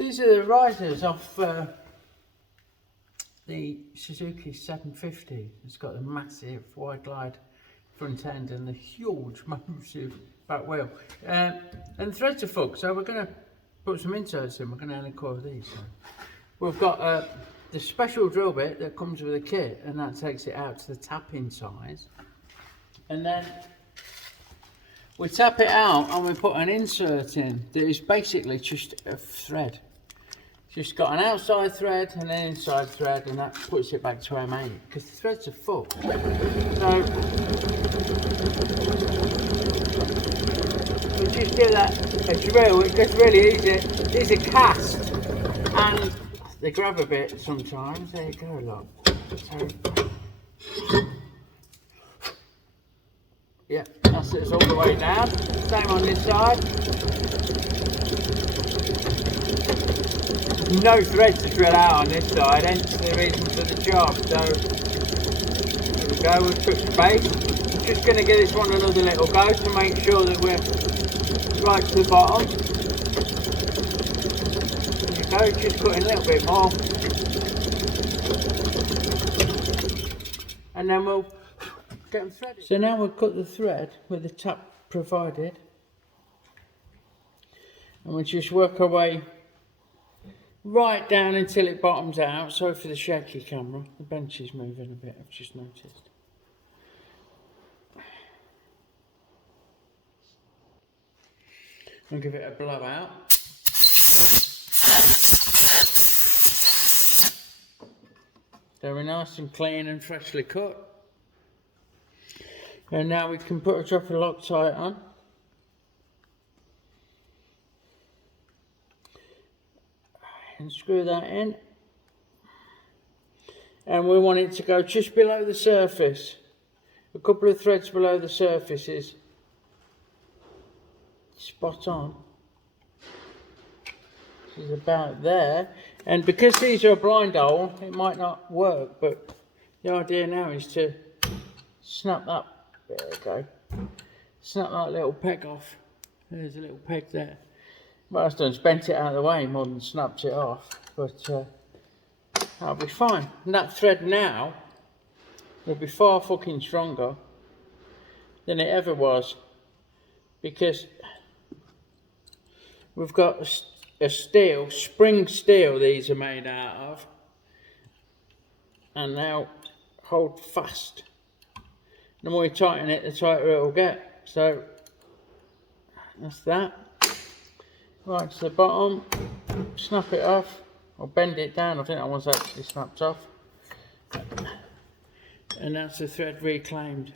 These are the risers off the Suzuki 750. It's got a massive wide glide front end and a huge massive back wheel. And the threads are full, so we're going to put some inserts in. We're going to end coil these. So we've got the special drill bit that comes with the kit, and that takes it out to the tap-in size. And then we tap it out and we put an insert in that is basically just a thread. Just got an outside thread and an inside thread, and that puts it back to M8 because the threads are full. So we just give that a drill. It gets really easy. These are cast and they grab a bit sometimes. There you go, look. So, yeah, that's it all the way down. Same on this side. No thread to drill out on this side, hence the reason for the job. So there we go, we've took space. I'm just going to give this one another little go to make sure that we're right to the bottom. There you go, just cutting a little bit more. And then we'll get them threaded. So now we've cut the thread with the tap provided. And we'll just work our way right down until it bottoms out. Sorry for the shaky camera, the bench is moving a bit, I've just noticed. I'll give it a blow out. Very nice and clean and freshly cut. And now we can put a drop of Loctite on. And screw that in, and we want it to go just below the surface. A couple of threads below the surface is spot on. This is about there, and because these are a blind hole, it might not work, but the idea now is to snap that, there we go, snap that little peg off. There's a little peg there. Well, I've done bent it out of the way more than snapped it off, but that'll be fine. And that thread now will be far fucking stronger than it ever was, because we've got a steel, spring steel these are made out of, and they'll hold fast. The more you tighten it, the tighter it will get. So that's that. Right to the bottom, snap it off, or bend it down. I think that one's actually snapped off. And that's the thread reclaimed.